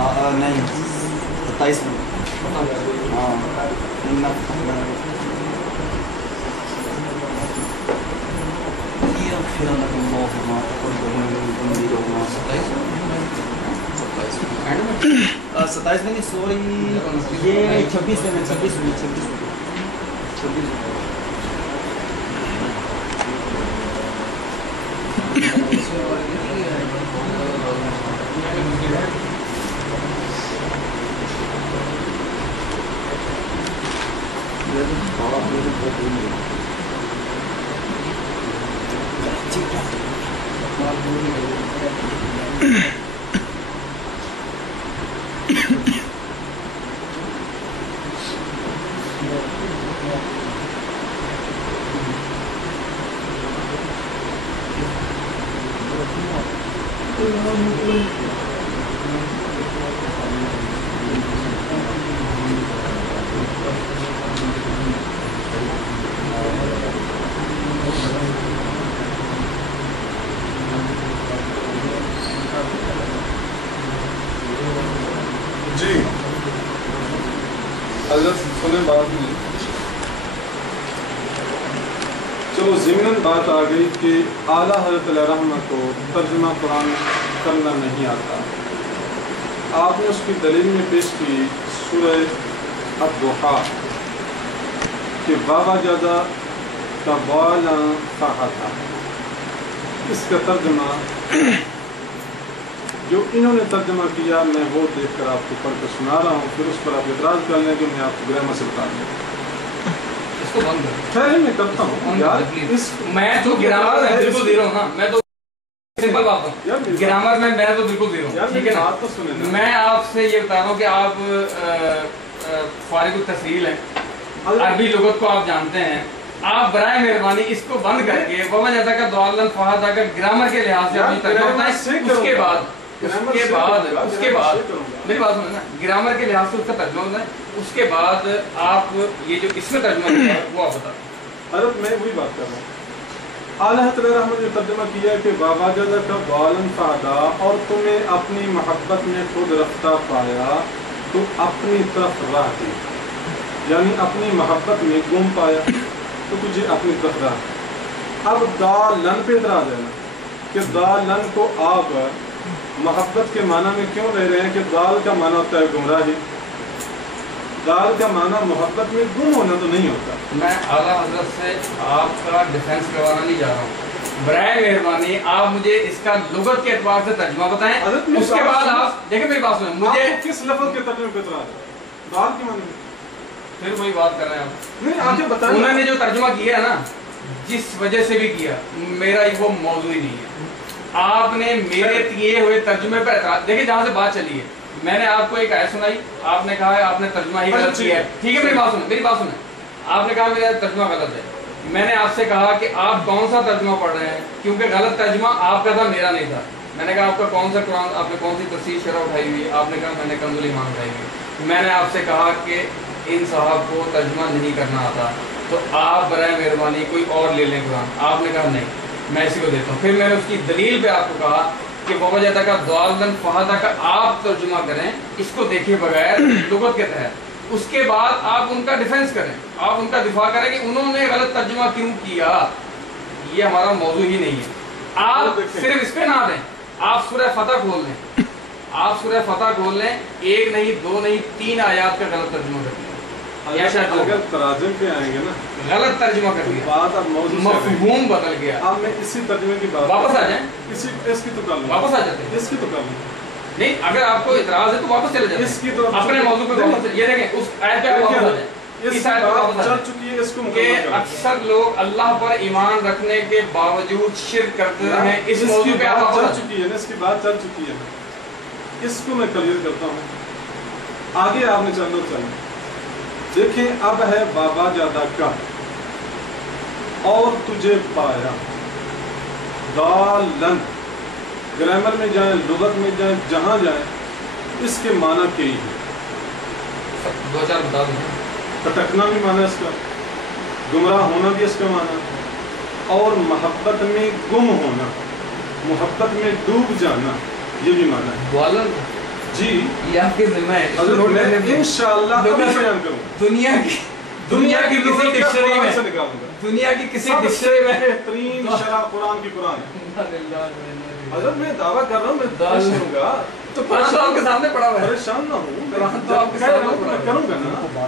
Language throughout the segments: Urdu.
نہیں 27 میں ہاں ستائیس میں نہیں سوری یہ 26 میں 26 جی حضرت سنیں بات نہیں، چلو ضمناً بات آ گئی کہ اعلیٰ حضرت علیہ رحمہ کو ترجمہ قرآن کرنا نہیں آتا. آپ نے اس کی دلیل میں پیش کی سورہ الضحیٰ کہ بابا جادہ کا بالا فاحتہ، اس کا ترجمہ جو انہوں نے ترجمہ کیا میں وہ دیکھ کر آپ کو پڑھ کر سنا رہا ہوں، پھر اس پر آپ اعتراض کر لیں کہ میں آپ کو گرامر سے بتا دوں. اس کو بند کر خیر میں کرتا ہوں یار، میں تو گرامر میں بالکل زیرو ہوں نا، میں تو سمپل بات ہوں گرامر میں تو بالکل زیرو ہوں، ٹھیک ہے نا. میں آپ سے یہ بتا رہا ہوں کہ آپ فارغ التحصیل ہیں، عربی لغت کو آپ جانتے ہیں، آپ برائے مہربانی اس کو بند کر کے وما جاتا کا دعالن فہدہ کا گرامر کے لحاظ سے اپنی ترجمہ بتائیں. اس کے بعد میری بات سنیں نا، گرامر کے لحاظ سے اس کا ترجمہ بتائیں، اس کے بعد آپ یہ جو اس میں ترجمہ کیا ہے وہ آپ بتائیں. حضرت میں وہی بات کر رہا ہوں. اعلیٰ حضرت علیہ رحمہ نے ترجمہ کیا کہ بابا جادہ کا بالن فہدہ، اور تمہیں اپنی محبت میں خود رفتہ پایا تو اپنی طرف راہ دی، یعنی اپنی محبت میں گم پایا تو تجھے اپنی طرف راہ. اب دالن پہ اعتراض ہے نا کہ دالن کو آپ محبت کے معنی میں کیوں لے رہے ہیں کہ دال کا معنی ہوتا ہے گمراہی، دال کا معنی محبت میں گم ہونا تو نہیں ہوتا. میں اعلیٰ حضرت سے آپ کا ڈیفینس کروانا نہیں جا رہا ہوں، برائے مہربانی آپ مجھے اس کا لغت کے اعتبار سے ترجمہ بتائیں. اس کے بعد آپ دیکھیں میری بات سنیں، مجھے کس لفظ کے ترجمے پہ اعتراض ہے؟ دال کے معنی میں پھر وہی بات کر رہے ہیں آپ. نہیں آگے بتائیں. انہوں نے جو ترجمہ کیا ہے نا، جس وجہ سے بھی کیا، میرا وہ موضوع ہی نہیں ہے. آپ نے میرے کیے ہوئے ترجمے پر اعتراض، دیکھیں جہاں سے بات چلی ہے، میں نے آپ کو ایک آیت سنائی، آپ نے کہا ہے آپ نے ترجمہ ہی غلط کیا ہے، ٹھیک ہے. میری بات سنیں، آپ نے کہا میرا ترجمہ غلط ہے. میں نے آپ سے کہا کہ آپ کون سا ترجمہ پڑھ رہے ہیں، کیونکہ غلط ترجمہ آپ کا تھا، میرا نہیں تھا. میں نے کہا آپ کا کون سا قرآن، آپ نے کون سی تفسیر شرح اٹھائی ہوئی ہے، آپ نے کہا میں نے کنز الایمان اٹھائی ہوئی. میں نے آپ سے کہا کہ ان صاحب کو ترجمہ نہیں کرنا آتا تو آپ برائے مہربانی کوئی اور لے لیں قرآن. آپ نے کہا نہیں میں اسی کو دیتا ہوں. پھر میں نے اس کی دلیل پہ آپ کو کہا کہ بابا جاتا کا دعالن فہدہ کا آپ ترجمہ کریں، اس کو دیکھے بغیر لغت کے تحت. اس کے بعد آپ ان کا ڈیفینس کریں، آپ ان کا دفاع کریں کہ انہوں نے غلط ترجمہ کیوں کیا. یہ ہمارا موضوع ہی نہیں ہے. آپ صرف اس پہ نہ دیں، آپ سورہ فتح کھول لیں، آپ سورہ فتح کھول لیں، 1 نہیں 2 نہیں 3 آیات کا غلط ترجمہ کر دیا. اگر تراجم پہ آئیں گے نا، غلط ترجمہ کر دیا، بات اب موضوع مفہوم بدل گیا. اب میں اسی ترجمے کی بات واپس آ جائیں، اس کی تو کر لیں، واپس آ جاتے ہیں. اس کی تو کر لیں. نہیں اگر آپ کو اعتراض ہے تو واپس چلے جائیں، اس کی تو اپنے موضوع پہ واپس. یہ دیکھیں اس آیت پہ واپس آ جائیں. اس بات چل چکی ہے، اس کو کہ اکثر لوگ اللہ پر ایمان رکھنے کے باوجود شرک کرتے ہیں. اس موضوع پہ آپ چل چکی ہے نا، اس کی بات چل چکی ہے، اس کو میں کلیئر کرتا ہوں. آگے آپ نے چلنا چاہیے. دیکھیں اب ہے بابا جادہ کا اور تجھے پایا. دالن گرامر میں جائیں، لغت میں جائیں، جہاں جائیں، اس کے معنی کئی ہیں. 2-4 بتا دیں. پھٹکنا بھی معنی اس کا، گمراہ ہونا بھی اس کا معنی، اور محبت میں گم ہونا، محبت میں ڈوب جانا، یہ بھی معنی ہے. دعالن جی یہ آپ کے ذمہ ہے. حضرت میں انشاءاللہ بیان کروں دنیا کی کسی ڈکشنری میں سے نکالوں گا. دنیا کی کسی ڈکشنری میں بہترین شرح قرآن کی قرآن ہے. حضرت میں دعویٰ کر رہا ہوں، میں پیش کروں گا تو قرآن تو آپ کے سامنے پڑا ہوا ہے. پریشان نہ ہوں، قرآن تو آپ کے سامنے پڑا میں کروں گا نا.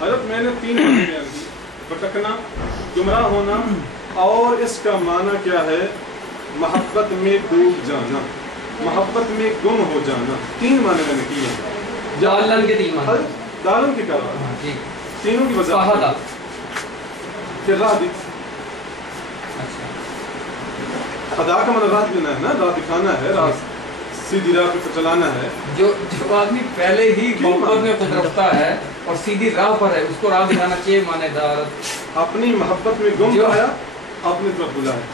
حضرت میں نے 3 معنی بیان کی: بھٹکنا، گمراہ ہونا، اور اس کا معنی کیا ہے؟ محبت میں ڈوب جانا، محبت میں گم ہو جانا. 3 معنی میں نے کیے. جالن کے 3 معنی. دالن کی کاروائی، جی تینوں کی وضاحت. کہ راہ خدا کا مطلب راہ دینا ہے نا، راہ دکھانا ہے، راہ سیدھی راہ پہ چلانا ہے. جو آدمی پہلے ہی محبت میں خود رفتہ ہے اور سیدھی راہ پر ہے، اس کو راہ دکھانا چاہیے. مانے دار اپنی محبت میں گم پایا، اپنی طرف بلایا.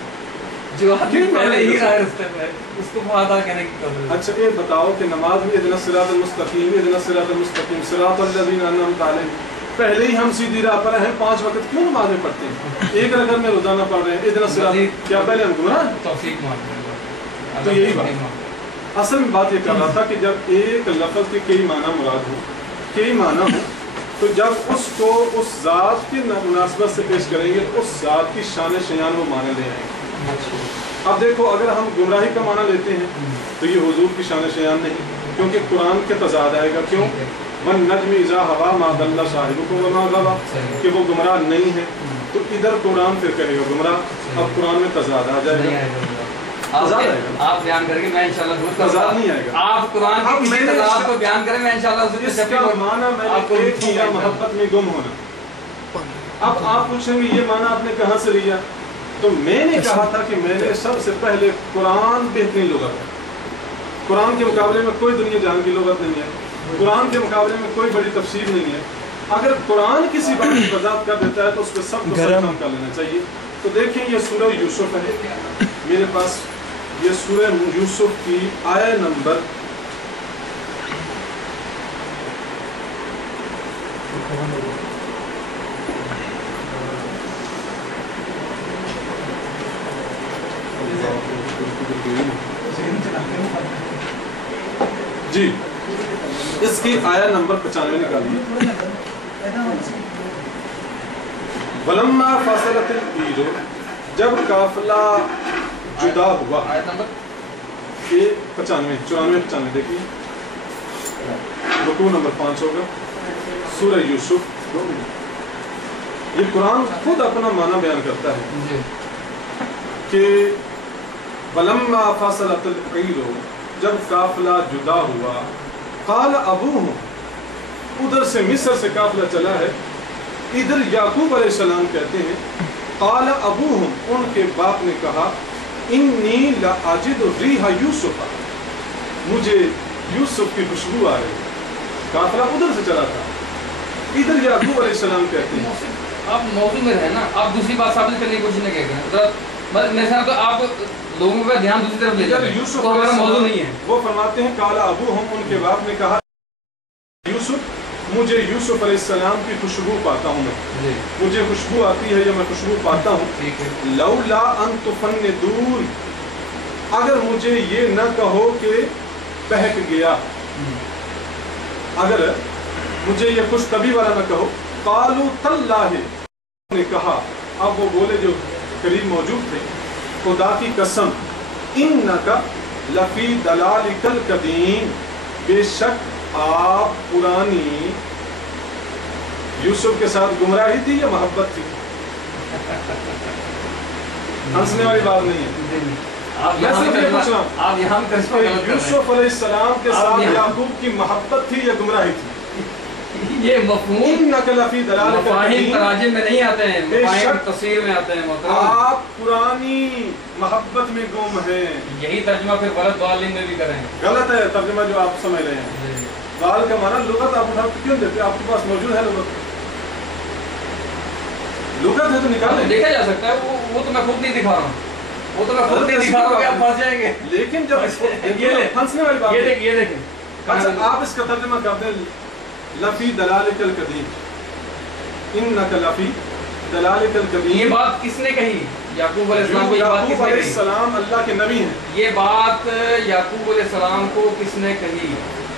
جو آدمی پہلے ہی راہ رستے پہ ہے، اس کو وعدہ کہنے کی قدر. اچھا یہ بتاؤ کہ نماز میں اہدنا الصراط المستقیم، اہدنا الصراط المستقیم صراط الذین انعمت علیہم، پہلے ہی ہم سیدھی راہ پر ہیں، 5 وقت کیوں نمازیں پڑھتے ہیں؟ 1 رکعت میں روزانہ پڑھ رہے ہیں اہدنا الصراط. کیا پہلے ہم گمراہ؟ توفیق مانگتے ہیں. تو یہی بات اصل میں بات یہ کر رہا تھا کہ جب ایک لفظ کے کئی معنی مراد ہو، کئی معنی ہو، تو جب اس کو اس ذات کی مناسبت سے پیش کریں گے تو اس ذات کی شان شیان وہ معنی لے آئیں گے. اب دیکھو اگر ہم گمراہی کا معنی لیتے ہیں تو یہ حضور کی شان شیان نہیں، کیونکہ قرآن کے تضاد آئے گا. کیوں؟ وَالنَّجْمِ إِذَا هَوَىٰ مَا ضَلَّ صَاحِبُكُمْ وَمَا غَوَىٰ، کہ وہ گمراہ نہیں ہے. تو ادھر قرآن پھر کہے گا گمراہ. اب قرآن میں تضاد آ جائے گا. آپ بیان کریں گے، میں انشاءاللہ دور کروں گا. تضاد نہیں آئے گا. آپ قرآن کی کسی تضاد کو بیان کریں، میں انشاءاللہ اس کا معنی میں نے ایک کیا، محبت میں گم ہونا. اب آپ پوچھیں گے یہ معنی آپ نے کہاں سے لیا؟ تو میں نے کہا تھا کہ میں نے سب سے پہلے قرآن بہترین لغت ہے. قرآن کے مقابلے میں کوئی دنیا جہان کی لغت نہیں ہے، قرآن کے مقابلے میں کوئی بڑی تفسیر نہیں ہے. اگر قرآن کسی بات کی وضاحت کر دیتا ہے تو اس پہ سب کو سلام کر لینا چاہیے. تو دیکھیں یہ سورہ یوسف ہے میرے پاس. یہ سورہ یوسف کی آیہ نمبر جی اس کی آیہ نمبر 95 نکالیے. وَلَمَّا فَصَلَتِ الْعِيرُ، جب قافلہ جدا ہوا. آیت نمبر 95 دیکھیے، رکوع نمبر 5 ہوگا. سورہ یوسف. یہ قرآن خود اپنا معنی بیان کرتا ہے کہ وَلَمَّا فَصَلَتِ الْعِيرُ، جب قافلہ جدا ہوا. قال ابوہم، ادھر سے مصر سے قافلہ چلا ہے. ادھر یعقوب علیہ السلام کہتے ہیں قال ابوہم، ان کے باپ نے کہا انی لاجد ریح یوسف، مجھے یوسف کی خوشبو آ رہی ہے. قافلہ ادھر سے چلا تھا. ادھر یعقوب علیہ السلام کہتے ہیں. آپ موضوع میں رہے نا، آپ دوسری بات ثابت کرنے کی کوشش نہ کریں. میرے خیال تو آپ لوگوں کا دھیان دوسری طرف لے جائیں. یوسف ہمارا موضوع نہیں ہے. وہ فرماتے ہیں قال ابوہم، ان کے باپ نے کہا یوسف، مجھے یوسف علیہ السلام کی خوشبو پاتا ہوں میں، مجھے خوشبو آتی ہے یا میں خوشبو پاتا ہوں. لولا ان تفندون، اگر مجھے یہ نہ کہو کہ بہک گیا، اگر مجھے یہ خوش طبی والا نہ کہو. قالوا تاللہ، نے کہا، اب وہ بولے جو قریب موجود تھے، خدا کی قسم، انکا لفی دلالک القدیم، بے شک آپ پرانی. یوسف کے ساتھ گمراہی تھی یا محبت تھی؟ ہنسنے والی بات نہیں ہے. آپ یہاں یوسف علیہ السلام کے ساتھ یعقوب کی محبت تھی یا گمراہی تھی؟ یہ مفہوم مفاہیم تراجم میں نہیں آتے ہیں، مفاہیم تفسیر میں آتے ہیں. آپ پرانی محبت میں گم ہیں. یہی ترجمہ پھر غلط ضالین میں بھی کریں. غلط ہے ترجمہ جو آپ سمجھ رہے ہیں. ضال کا معنی لغت آپ اٹھا کیوں دیتے؟ آپ کے پاس موجود ہے لغت. لغت ہے تو نکالیں. دیکھا جا سکتا ہے. وہ تو میں خود نہیں دکھا رہا ہوں، وہ تو میں خود نہیں دکھا رہا ہوں کہ آپ پھنس جائیں گے. لیکن جب پھنسنے والی بات، یہ دیکھیں. اچھا آپ اس کا ترجمہ کرتے ہیں لفی دلالک القدیم، انک لفی دلالک القدیم. یہ بات کس نے کہی؟ یعقوب علیہ السلام کو. یعقوب علیہ السلام اللہ کے نبی ہیں. یہ بات یعقوب علیہ السلام کو کس نے کہی؟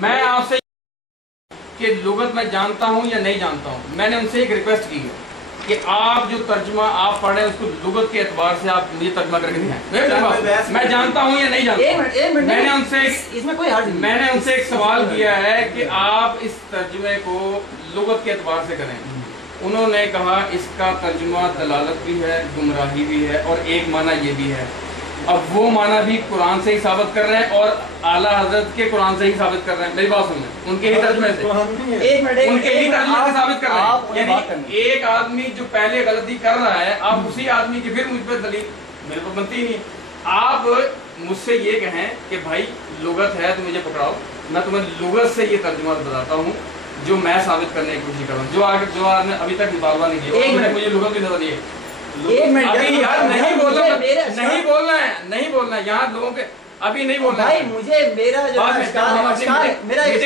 میں آپ سے کہ لغت میں جانتا ہوں یا نہیں جانتا ہوں، میں نے ان سے ایک ریکویسٹ کی ہے کہ آپ جو ترجمہ آپ پڑھ رہے ہیں اس کو لغت کے اعتبار سے آپ مجھے ترجمہ کر کے دکھائیں، میں جانتا ہوں یا نہیں جانتا. میں نے ان سے اس میں کوئی حرج نہیں. میں نے ان سے ایک سوال کیا ہے کہ آپ اس ترجمے کو لغت کے اعتبار سے کریں. انہوں نے کہا اس کا ترجمہ دلالت بھی ہے، گمراہی بھی ہے، اور ایک معنی یہ بھی ہے. اب وہ معنی بھی قرآن سے ہی ثابت کر رہے ہیں اور اعلیٰ حضرت کے قرآن سے ہی ثابت کر رہے ہیں. میری بات سنیں، ان کے ہی ترجمے سے، ان کے ہی ترجمے سے ثابت کر رہے ہیں. یعنی ایک آدمی جو پہلے غلطی کر رہا ہے، آپ اسی آدمی کی پھر مجھ پہ دلیل میرے کو بنتی نہیں. آپ مجھ سے یہ کہیں کہ بھائی لغت ہے تو مجھے پکڑاؤ، میں تمہیں لغت سے یہ ترجمہ بتاتا ہوں جو میں ثابت کرنے کی کوشش کر رہا ہوں، جو آپ نے ابھی تک مطالبہ نہیں کیا. مجھے لغت بھی نظر نہیں ہے. ابھی یار نہیں بولنا ہے، نہیں بولنا ہے یہاں لوگوں کے، ابھی نہیں بولنا ہے. مجھے میرا جو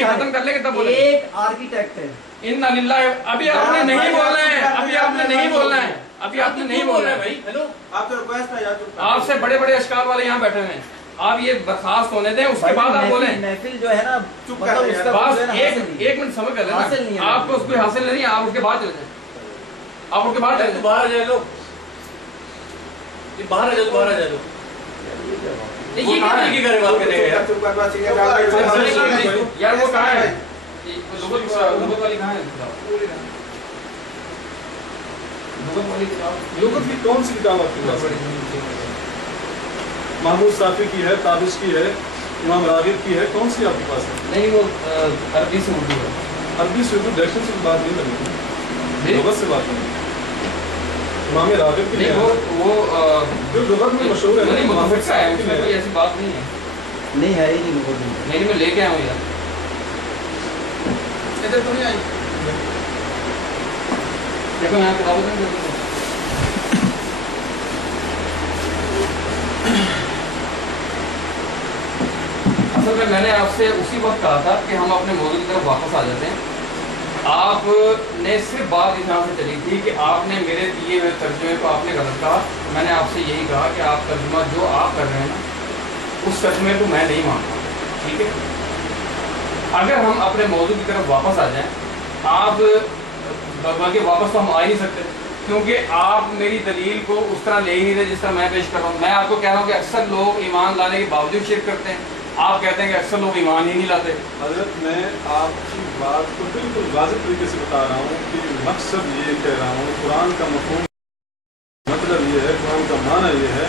ختم کر لیں گے تب بولیں. ایک آرکیٹیکٹ ہے، ان للہ. ابھی آپ نے نہیں بولنا ہے، ابھی آپ نے نہیں بولنا ہے، ابھی آپ نے نہیں بولنا ہے بھائی. ہیلو آپ کا ریکویسٹ ہے یار، آپ سے بڑے بڑے اشکال والے یہاں بیٹھے ہیں، آپ یہ برخاست ہونے دیں، اس کے بعد آپ بولیں. محفل جو ہے نا چپ کر رہے ہیں. بس ایک منٹ سمجھ کر لیں، آپ کو اس کو حاصل نہیں ہے، آپ اس کے بعد چلے جائیں. آپ اس کے بعد چلے جائیں. باہر آ جائے لو، باہر آ جاؤ، باہر آ جاؤ. یہ کرے بات کرنے گئے یار وہ کہاں ہے؟ لغت والی کہاں ہے؟ لغت کی کون سی کتاب آپ کے پاس؟ محمود صافی کی ہے، تابش کی ہے، امام راغب کی ہے، کون سی آپ کے پاس ہے؟ نہیں وہ عربی سے اردو ہے. عربی سے اردو ڈائریکشن سے بات نہیں کرنی، لغت سے بات کرنی. امام راغب کی ہے وہ جو لغت میں مشہور ہے، متفق ہے، اس میں کوئی ایسی بات نہیں ہے. نہیں ہے ہی نہیں. نہیں میں لے کے آیا ہوں یار. ادھر تو نہیں آئی، دیکھو یہاں کتابیں نہیں. اصل میں نے آپ سے اسی وقت کہا تھا کہ ہم اپنے موضوع کی طرف واپس آ جاتے ہیں. آپ نے صرف بات یہاں سے چلی تھی کہ آپ نے میرے دیے ہوئے ترجمے کو آپ نے غلط کہا. میں نے آپ سے یہی کہا کہ آپ ترجمہ جو آپ کر رہے ہیں نا اس ترجمے کو میں نہیں مانتا. ٹھیک ہے، اگر ہم اپنے موضوع کی طرف واپس آ جائیں، آپ بلکہ واپس تو ہم آ ہی نہیں سکتے کیونکہ آپ میری دلیل کو اس طرح لے ہی نہیں رہے جس طرح میں پیش کر رہا ہوں. میں آپ کو کہہ رہا ہوں کہ اکثر لوگ ایمان لانے کے باوجود شرک کرتے ہیں، آپ کہتے ہیں کہ اکثر لوگ ایمان ہی نہیں لاتے. حضرت میں آپ کی بات کو بالکل واضح طریقے سے بتا رہا ہوں کہ مقصد یہ کہہ رہا ہوں، قرآن کا مفہوم مطلب یہ ہے، قرآن کا معنی یہ ہے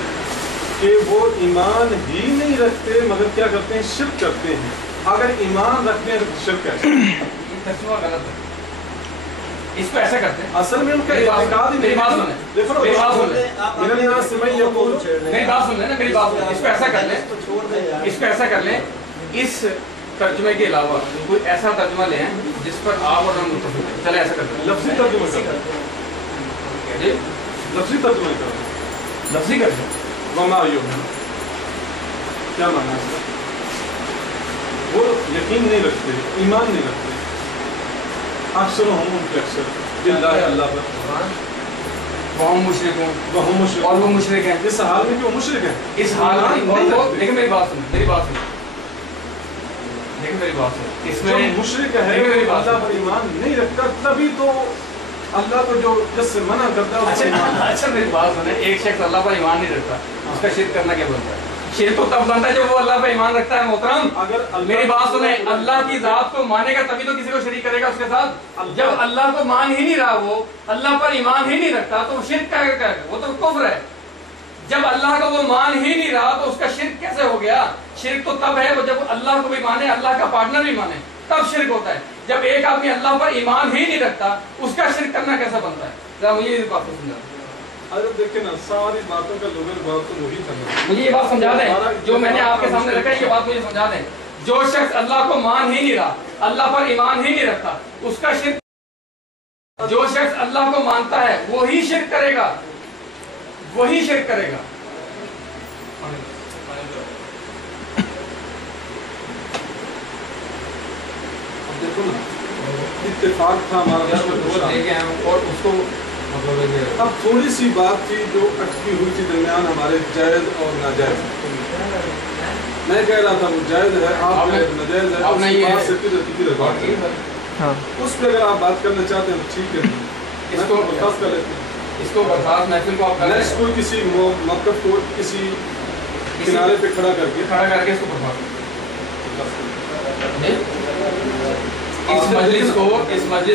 کہ وہ ایمان ہی نہیں رکھتے مگر کیا کرتے ہیں؟ شرک کرتے ہیں. اگر ایمان رکھتے ہیں تو شرک کیسے؟ یہ ترجمہ غلط ہے، اس کو ایسا کرتے ہیں. اصل میں ان کا اعتقاد ہی میری بات سنیں، میری بات سنیں، میری بات سن لیں نا، میری بات سنیں. اس کو ایسا کر لیں، اس کو ایسا کر لیں، اس ترجمے کے علاوہ کوئی ایسا ترجمہ لیں جس پر آپ اور ہم متفق ہیں. چلے ایسا کرتے ہیں، لفظی ترجمہ کرتے جی لفظی ترجمہ کرتے لفظی کرتے ہیں. وما یؤمن کیا معنی ہے؟ وہ یقین نہیں رکھتے، ایمان نہیں رکھتے. اکثر ہم ان کے اکثر باللہ اللہ پر وہ مشرک ہوں، وہ مشرک اور وہ مشرک ہیں. اس حال میں کہ وہ مشرک ہیں، اس حال میں دیکھیں میری بات سنیں، میری بات سنیں، دیکھیں میری بات سنیں. اس جو میں مشرک ہے اللہ پر ایمان نہیں رکھتا، تبھی تو اللہ کو جو جس سے منع کرتا ہے اس پر ایمان. اچھا میری بات سنیں، ایک شخص اللہ پر ایمان نہیں رکھتا، اس کا شرک کرنا کیا بنتا ہے؟ شرک تو تب بنتا ہے جب وہ اللہ پر ایمان رکھتا ہے. محترم اگر میری بات سنیں، اللہ کی ذات کو مانے گا تبھی تو کسی کو شریک کرے گا اس کے ساتھ. جب اللہ کو مان ہی نہیں رہا، وہ اللہ پر ایمان ہی نہیں رکھتا تو شرک کیا کرے گا؟ وہ تو کفر ہے. جب اللہ کا وہ مان ہی نہیں رہا تو اس کا شرک کیسے ہو گیا؟ شرک تو تب ہے وہ جب اللہ کو بھی مانے، اللہ کا پارٹنر بھی مانے، تب شرک ہوتا ہے. جب ایک آدمی اللہ پر ایمان ہی نہیں رکھتا اس کا شرک کرنا کیسا بنتا ہے؟ ذرا مجھے یہ بات سمجھا. حضرت دیکھیں نا، ساری باتوں کا لغت بات تو وہی تھا. مجھے یہ بات سمجھا دیں جو میں نے آپ کے سامنے رکھا ہے، یہ بات مجھے سمجھا دیں. جو شخص اللہ کو مان ہی نہیں رہا، اللہ پر ایمان ہی نہیں رکھتا، اس کا شرک. جو شخص اللہ کو مانتا ہے وہی شرک کرے گا، وہی شرک کرے گا. دیکھو نا، اتفاق تھا ہمارا اور اس کو اب تھوڑی سی بات تھی جو اٹکی ہوئی تھی درمیان ہمارے جائز اور ناجائز. میں کہہ رہا تھا وہ جائز ہے، آپ نے ناجائز ہے، آپ نے یہ بات سے اس پہ اگر آپ بات کرنا چاہتے ہیں تو ٹھیک ہے، اس کو برخاست کر لیتے ہیں، اس کو برخاست محفل کو آپ کر نیکسٹ کوئی کسی موقف کو کسی کنارے پہ کھڑا کر کے اس کو برخاست اس مجلس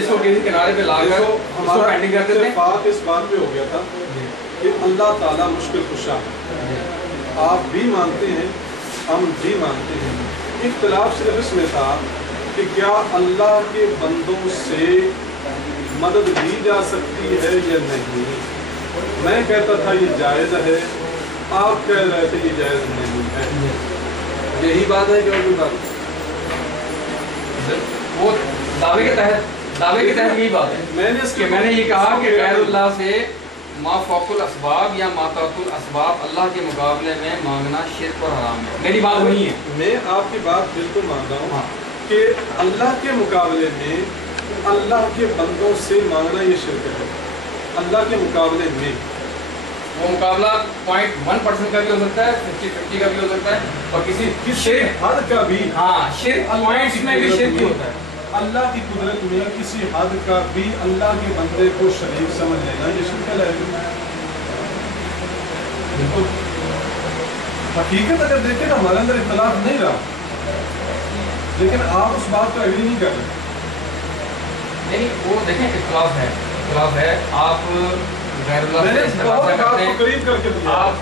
کو کسی کنارے پہ لا کر ہمارا اتفاق اس بات پہ ہو گیا تھا کہ اللہ تعالیٰ مشکل کشا ہے، آپ بھی مانتے ہیں ہم بھی مانتے ہیں، اختلاف صرف اس میں تھا کہ کیا اللہ کے بندوں سے مدد لی جا سکتی ہے یا نہیں. میں کہتا تھا یہ جائز ہے، آپ کہہ رہے تھے یہ جائز نہیں ہے. یہی بات ہے کہ اور کوئی بات وہ دعوے کے تحت یہی بات ہے میں نے یہ کہا کہ غیر اللہ سے ما فوق الاسباب یا ما تحت الاسباب اللہ کے مقابلے میں مانگنا شرک اور حرام ہے. میری بات وہی ہے، میں آپ کی بات بالکل مانتا ہوں کہ اللہ کے مقابلے میں اللہ کے بندوں سے مانگنا یہ شرک ہے. اللہ کے مقابلے میں وہ مقابلہ 0.1% کا بھی ہو سکتا ہے، 50-50 کا بھی ہو سکتا ہے، اور کسی حد کا بھی، ہاں شرک پوائنٹس میں بھی شرک بھی ہوتا ہے. اللہ کی قدرت میں کسی حد کا بھی اللہ کے بندے کو شریک سمجھ لینا یہ شرک ہے. بالکل حقیقت اگر دیکھیں تو ہمارے اندر اختلاف نہیں رہا، لیکن آپ اس بات کو ایگری نہیں کر رہے. نہیں وہ دیکھیں اختلاف ہے. آپ غیر اللہ سے استغاثہ کرتے ہیں، آپ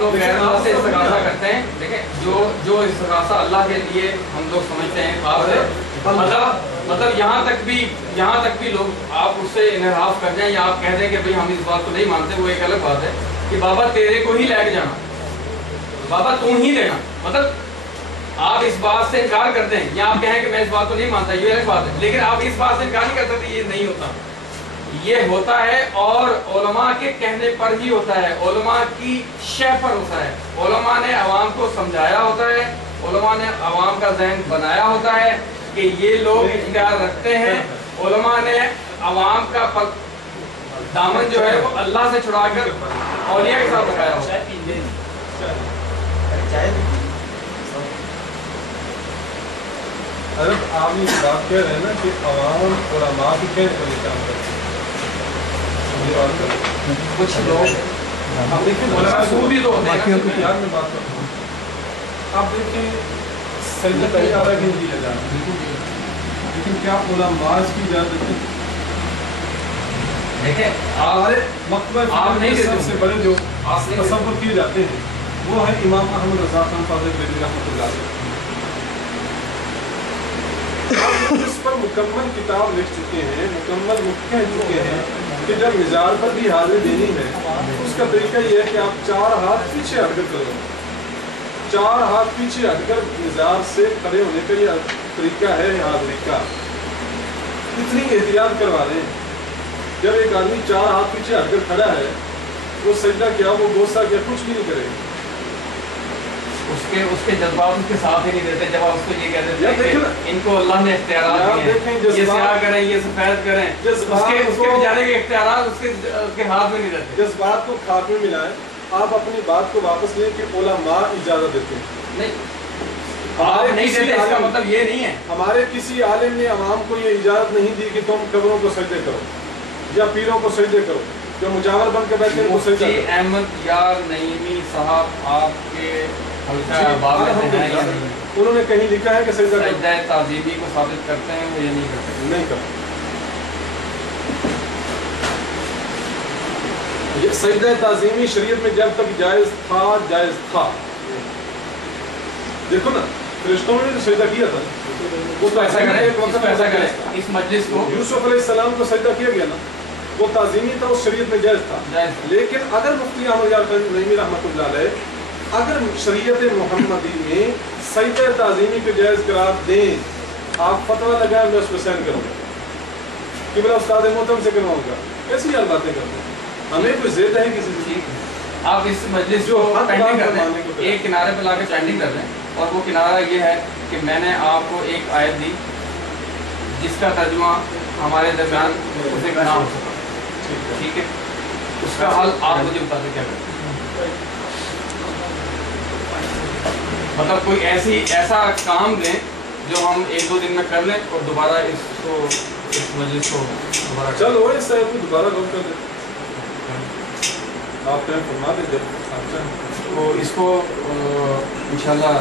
لوگ غیر اللہ سے استغاثہ کرتے ہیں. دیکھیں جو استغاثہ اللہ کے لیے ہم لوگ سمجھتے ہیں خاص ہے، مطلب یہاں تک بھی لوگ آپ اس سے انحراف کر جائیں یا آپ کہہ دیں کہ بھئی ہم اس بات کو نہیں مانتے، وہ ایک الگ بات ہے کہ بابا تیرے کو ہی لے کے جانا، بابا تم ہی دینا. مطلب آپ اس بات سے انکار کرتے ہیں یا آپ کہیں کہ میں اس بات کو نہیں مانتا، یہ الگ بات ہے، لیکن آپ اس بات سے انکار نہیں کر سکتے. یہ نہیں ہوتا، یہ ہوتا ہے اور علماء کے کہنے پر ہی ہوتا ہے، علماء کی شہ پر ہوتا ہے. علماء نے عوام کو سمجھایا ہوتا ہے، علماء نے عوام کا ذہن بنایا ہوتا ہے کہ یہ لوگ اختیار رکھتے ہیں. علماء نے عوام کا دامن جو ہے وہ اللہ سے چھڑا کر اولیاء کے ساتھ لگایا ہوتا ہے. حضرت آپ یہ بات کہہ رہے ہیں نا کہ عوام علماء کی کہنے پر کام کرتے ہیں. کچھ لوگ آپ دیکھیں میں بات کرتا ہوں، آپ دیکھیں سجدہ کی اجازت نہیں دی جاتی، لیکن کیا علماء کی اجازت ہے؟ دیکھیں ہمارے مقبرے سب سے بڑے جو تصور کیے جاتے ہیں وہ ہے امام احمد رضا خان فاضل بریلوی رحمۃ اللہ علیہ. اس پر مکمل کتاب لکھ چکے ہیں، مکمل کہہ چکے ہیں کہ جب مزار پر بھی حاضری دینی ہے اس کا طریقہ یہ ہے کہ آپ 4 ہاتھ پیچھے ہٹ کر کرو، 4 ہاتھ پیچھے ہٹ کر مزار سے کھڑے ہونے کا یہ طریقہ ہے حاضری کا. اتنی احتیاط کروا رہے ہیں. جب ایک آدمی 4 ہاتھ پیچھے ہٹ کر کھڑا ہے، وہ سجدہ کیا، وہ بوسہ کیا، کچھ بھی نہیں کرے گا. اس کے جذبات اس کے ساتھ ہی نہیں دیتے. جب آپ اس کو یہ کہتے ہیں کہ ان کو اللہ نے اختیارات دیے ہیں، یہ سیاہ کریں، یہ سفید کریں، اس کے بیچارے کے اختیارات اس کے ہاتھ میں نہیں رہتے. جس بات کو خاک میں ملائیں، آپ اپنی بات کو واپس لیں کہ علماء اجازت دیتے ہیں. نہیں آپ نہیں دیتے، اس کا مطلب یہ نہیں ہے. ہمارے کسی عالم نے عوام کو یہ اجازت نہیں دی کہ تم قبروں کو سجدے کرو یا پیروں کو سجدے کرو، جو مجاور بن کے بیٹھے ہیں وہ سجدہ کرو. احمد یار نعیمی صاحب آپ کے انہوں نے کہیں لکھا ہے کہ سجدہ تعظیمی کو ثابت کرتے ہیں، وہ یہ نہیں کرتے. نہیں کرتے. یہ سجدہ تعظیمی شریعت میں جب تک جائز تھا. دیکھو نا فرشتوں نے سجدہ کیا تھا، اس مجلس کو یوسف علیہ السلام کو سجدہ کیا گیا نا، وہ تعظیمی تھا، اس شریعت میں جائز تھا. لیکن اگر مفتی احمد یار نعیمی رحمۃ اللہ علیہ اگر شریعت محمدی میں سجدہ تعظیمی کو جائز قرار دیں، آپ فتویٰ لگائیں، میں اس پہ سائن کروں گا کہ میرا استاد محترم سے کرواؤں گا. ایسی یار باتیں کرتے ہیں، ہمیں کوئی ضد ہے کسی سے. آپ اس مجلس جو پینڈنگ کر رہے ہیں، ایک کنارے پہ لا کے پینڈنگ کر رہے ہیں، اور وہ کنارہ یہ ہے کہ میں نے آپ کو ایک آیت دی جس کا ترجمہ ہمارے درمیان اسے نہ ہو سکا. ٹھیک ہے، اس کا حل آپ مجھے بتا دیں کیا کریں. مطلب کوئی ایسا کام دیں جو ہم 1-2 دن میں کر لیں اور دوبارہ اس مجلس کو دوبارہ چلو اس سے دوبارہ غور کر دیں، آپ ٹائم فرما دیں جب آپ چاہیں۔ تو اس کو انشاءاللہ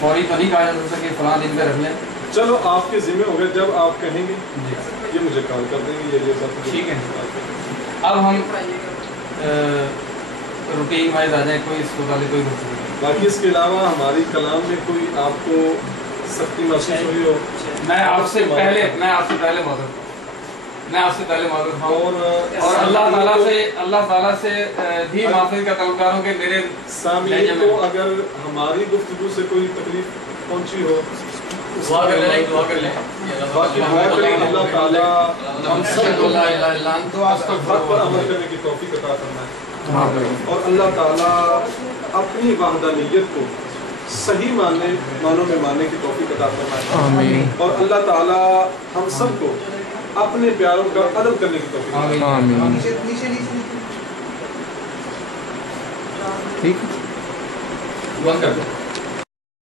فوری تو نہیں کہا جا سکے فلاں دن پہ رکھ لیں۔ چلو آپ کے ذمہ ہو گئے، جب آپ کہیں گے جی یہ مجھے کال کر دیں گے، یہ سب ٹھیک ہے۔ اب ہم روٹین وائز آ جائیں، کوئی اس متعلق کوئی گفتگو نہیں۔ باقی اس کے علاوہ ہماری کلام میں کوئی آپ کو سختی محسوس ہوئی ہو؟ میں آپ سے پہلے معذرت ہوں اور اللہ تعالیٰ سے بھی معافی کا طلبگار ہوں کہ میرے سامعین کو اگر ہماری گفتگو سے کوئی تکلیف پہنچی ہو، دعا کر لیں، دعا کر لیں۔ باقی دعا کریں اللہ تعالیٰ ہم سب کو حق پر عمل کرنے کی توفیق عطا فرمائے، اور اللہ تعالیٰ اپنی وحدانیت کو صحیح معنوں میں ماننے کی توفیق عطا فرمائے، اور اللہ تعالیٰ ہم سب کو اپنے پیاروں کا ادب کرنے کی توفیق عطا فرمائے۔ ٹھیک بند کر دیں۔